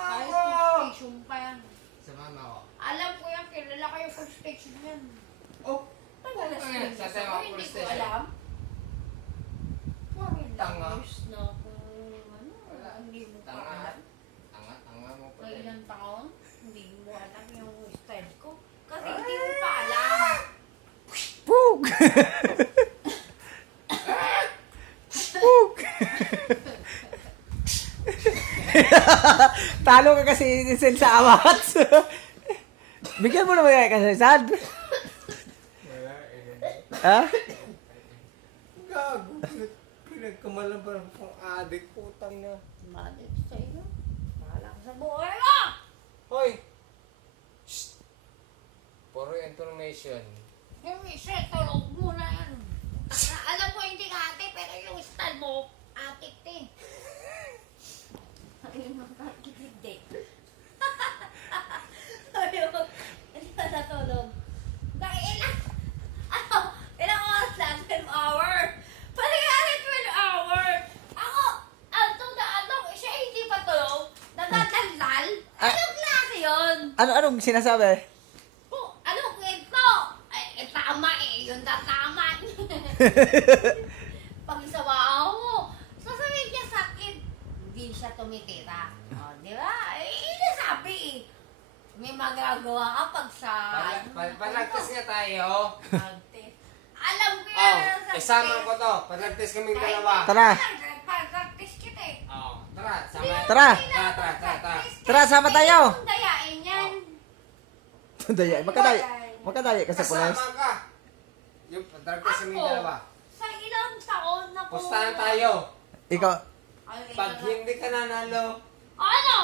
Kahit ako! full station pa yan. Sumama ako. Alam ko yan, kilala ko yung full station yan. Oh! Tagal na Ano yan? Sa tayo mga hindi full ko station. alam. Foreign Tanga. language na kung ano, Wala. hindi mo pa Tanga. alam. Tanga mo pa May rin. ilang taon, hindi mo alam yung style ko. Kasi hindi mo pa alam. Pug! Pug! Talo ka kasi Sen sa awat. Bigyan mo naman kaya kasi Sad. Wala, Ha? Gago. Pinagkamalan pa ng pang adik. Putang na. Malit sa'yo. Bahala ka sa buhay mo! Hoy! Shh! Puro information. Yung isa, tulog mo na yan. Alam mo, hindi ka ate, pero yung style mo, atik eh. Ayun mo, atik hindi. Ayun, hindi ka natulog. Dahil ilang oras lang, 12 hours. Paligari 12 hours. Ako, antong na antong, siya hindi pa tulog, nadadaldal. Anong klase yun? Anong sinasabi? Oh, ano kwento? Ay, tama eh. Yun na tama. Pag isawa mo, sasabihin niya sa akin, hindi siya tumitira. O, di ba? Eh, hindi sabi eh. May magagawa ka pag sa... Palagtas nga tayo. Pag-test. Alam ko Oh, yan sa isama test. ko to. Palagtas kami dalawa. Tara. Pag-test kita eh. Oh, tara. Sama. Tara. Tara. Tara, sama tayo. Hindi mong dayain yan. Daya, magkadaya. Magkadaya ka sa pulis. Kasama ka. Yung palagtas kami Ako, dalawa. sa ilang taon na po. Pustahan tayo. Ikaw, Pag hindi ka nanalo, Ano?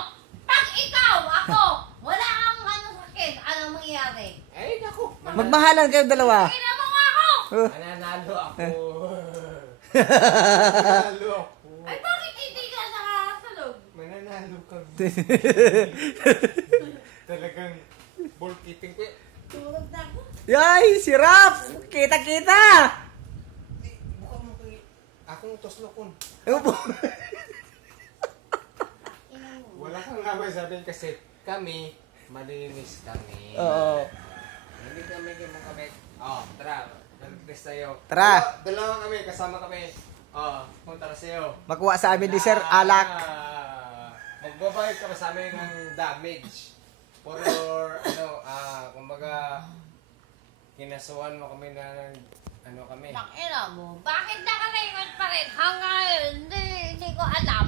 Pag ikaw, ako, wala kang ano sa akin, ano mangyayari? ay naku. magmahalan kayo dalawa. Kaya mo nga ako! Mananalo ako. Mananalo ako. Ay, bakit hindi ka nakasalog? Mananalo kami. Talagang ball keeping ko. Tulog na ako. Yay, si Raps! Kita-kita! Buka mo kay... Akong toslokon. Upo. Wala kang ngaway sabihin kasi kami, malinis kami. Oo. Hindi kami kami. Oh, tara. Nag-test tayo. Tara. Dalawa kami, kasama kami. Oh, punta na sa'yo. Makuha sa amin ni Sir Alak. Magbabayad ka pa sa amin ng damage. For, kumbaga, kinasuhan mo kami na, ano kami. Nakina mo, bakit nakalaingat pa rin? Hanggang ngayon, hindi ko alam.